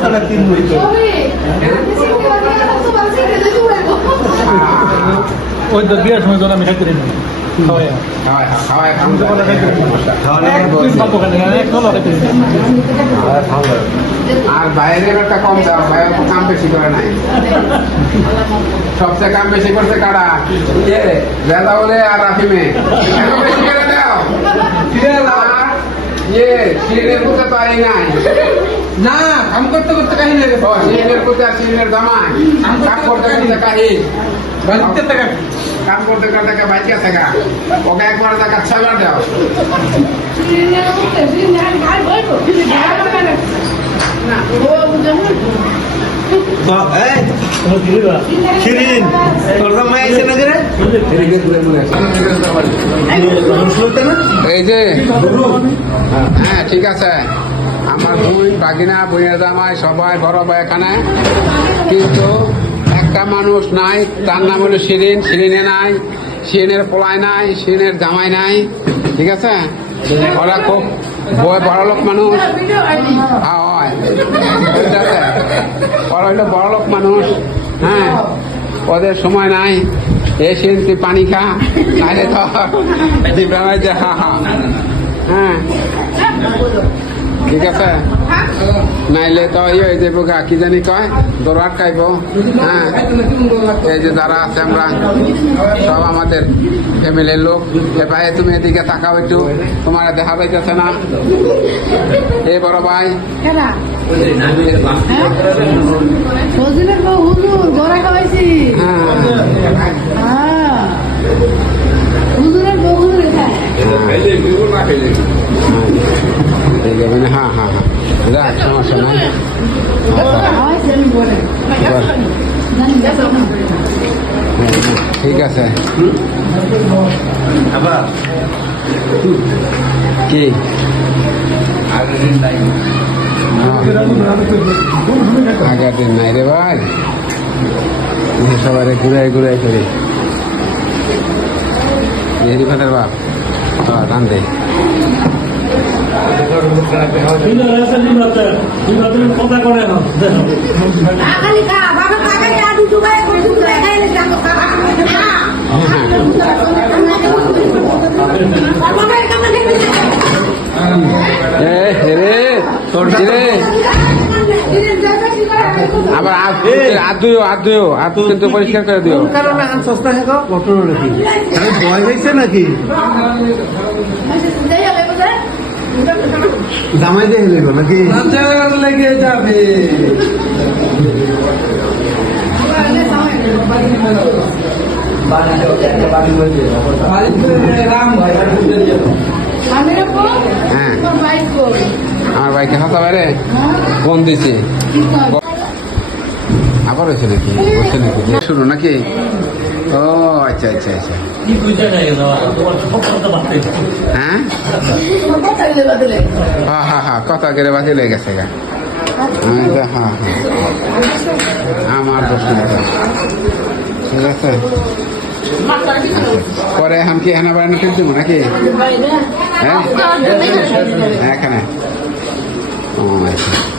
সাড়ে 3 হইতো ওই তো বিয়ের সময় যখন আমি খাইতে দিই খাওয়াই আর বাইরের একটা কম দাও বাইরে কাম বেশি করে নাই সবচেয়ে কাম বেশি করছে কারা রেজা বলে আর রাফিমে বেশি করে দাও সিরিনের পুতে তো আই নাই না কাম করতে করতে কাহিনী লেগে সিরিনের পুতে আর সিরিনের জামাই কাম করতে করতে কাহিনী কাম করতে করতে বাইকে থাকা ওকে একবার টাকা 6 বার দাও শিরিন তোর জামাই আইছে না রে এই যে হ্যাঁ ঠিক আছে আমার বোন বাগিনা বোনের জামাই সবাই বড় ভাই এখানে কিন্তু একটা মানুষ নাই তার নাম হলো শিরিন শিরিনে নাই শিরিনের পোলায় নাই শিরিনের জামাই নাই ঠিক আছে ওরা খুব বড় লোক মানুষ হয় ঠিক আছে ওরা হইলো বড় লোক মানুষ হ্যাঁ ওদের সময় নাই এসে তুই পানি খা নাইলে তো হ্যাঁ ঠিক আছে নাইলে তো ইয়ে হয়ে যাবো গা কি জানি কয় দৌড় খাইব হ্যাঁ এই যে যারা আছে আমরা সব আমাদের ফ্যামিলির লোক এ ভাই তুমি এদিকে তাকাও একটু তোমার দেখা পাইতেছে না এই বড় ভাই হ্যাঁ হ্যাঁ হ্যাঁ রাখ সমস্যা নাই ঠিক আছে কি আগের দিন নাই রে ভাই সবাই ঘুরাই ঘুরাই করে হেলিকপ্টার বাপ টান দে কথা করে আবার হাত ধুও হাত কিন্তু পরিষ্কার করে দিও সস্তা ঘটনা নাকি ভয় হয়েছে নাকি জামাই দিয়ে হেলে নাকি লেগে যাবে হ্যাঁ আমার বাইকে হাতা বাইরে কোন দিছে আবার হয়েছে নাকি বসে নাকি শুরু নাকি ও আচ্ছা আচ্ছা আচ্ছা হ্যাঁ হ্যাঁ হ্যাঁ হ্যাঁ কথা করে বাতিল হয়ে গেছে গা হ্যাঁ হ্যাঁ আমার দোষ নেই ঠিক আছে পরে এখন কি এখানে বাড়ানো ঠিক দেবো নাকি হ্যাঁ এখানে ও আচ্ছা